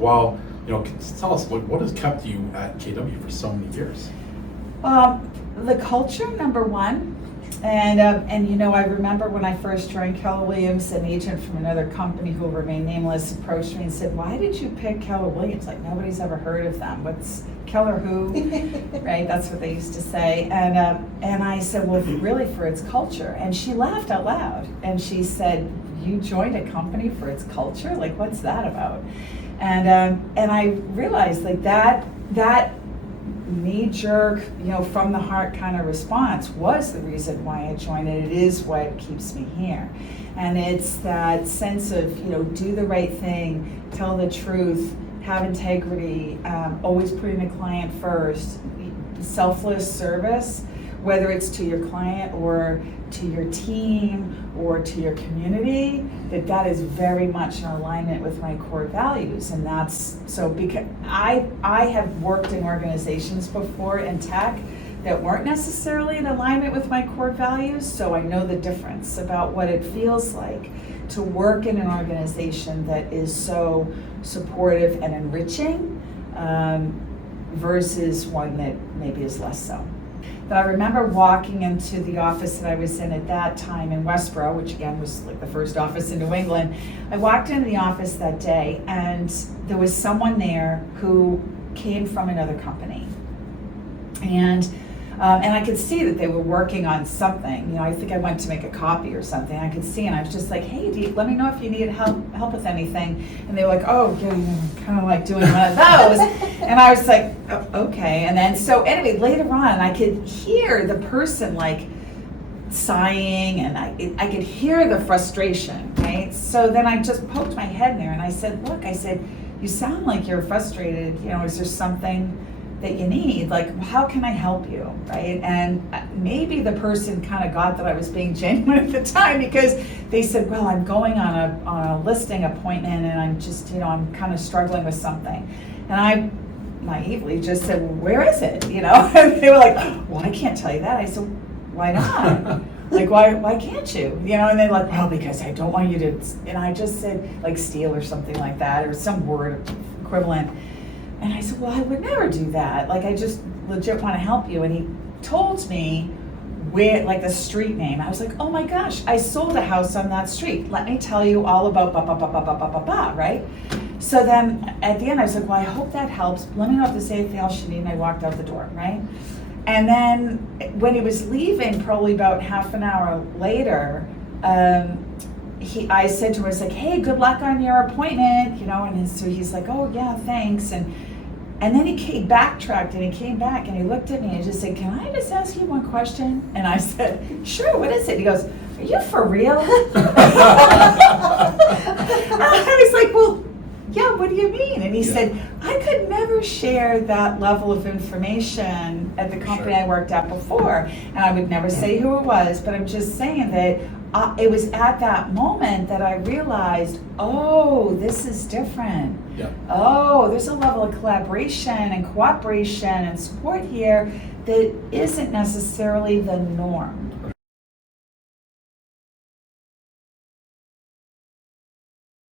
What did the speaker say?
Well, tell us what has kept you at KW for so many years? The culture, number one. And I remember when I first joined Keller Williams, an agent from another company who will remain nameless approached me and said, "Why did you pick Keller Williams? Like, nobody's ever heard of them. What's Keller who?" Right? That's what they used to say. And I said, "Well, really for its culture." And she laughed out loud and she said, "You joined a company for its culture? Like, what's that about?" And I realized like that knee-jerk, from the heart kind of response was the reason why I joined, and it is what keeps me here. And it's that sense of, do the right thing, tell the truth, have integrity, always putting the client first, selfless service, whether it's to your client or to your team or to your community, that is very much in alignment with my core values. And that's so because I have worked in organizations before in tech that weren't necessarily in alignment with my core values, so I know the difference about what it feels like to work in an organization that is so supportive and enriching versus one that maybe is less so. But I remember walking into the office that I was in at that time in Westboro, which again was like the first office in New England. I walked into the office that day and there was someone there who came from another company. And I could see that they were working on something. I think I went to make a copy or something. I could see, and I was just like, "Hey, let me know if you need help with anything." And they were like, "Oh, yeah, kind of like doing one of those." And I was like, "Oh, okay." And then so anyway, later on, I could hear the person like sighing, and I could hear the frustration, right? So then I just poked my head in there, and I said, "Look," I said, "you sound like you're frustrated. Is there something that you need? Like, how can I help you?" Right? And maybe the person kind of got that I was being genuine at the time, because they said, "Well, I'm going on a listing appointment and I'm just, I'm kind of struggling with something." And I naively just said, "Well, where is it?" And they were like, "Well, I can't tell you that." I said, "Why not?" Like, why can't you? And they're like, "Well, because I don't want you to," and I just said like steal or something like that, or some word equivalent. And I said, "Well, I would never do that. Like, I just legit want to help you." And he told me where, like the street name. I was like, "Oh my gosh, I sold a house on that street. Let me tell you all about ba ba ba ba ba ba ba ba," right? So then at the end I was like, "Well, I hope that helps. Let me know if there's anything else you need." And I walked out the door, right? And then when he was leaving, probably about half an hour later, I said to him, I was like, "Hey, good luck on your appointment," and so he's like, "Oh yeah, thanks." And then he backtracked and he came back and he looked at me and just said, "Can I just ask you one question?" And I said, "Sure, what is it?" He goes, "Are you for real?" I was like, "Well, yeah, what do you mean?" And he said, "I could never share that level of information at the company I worked at before. And I would never say who it was, but I'm just saying that it was at that moment that I realized, oh, this is different. Yeah. Oh, there's a level of collaboration and cooperation and support here that isn't necessarily the norm."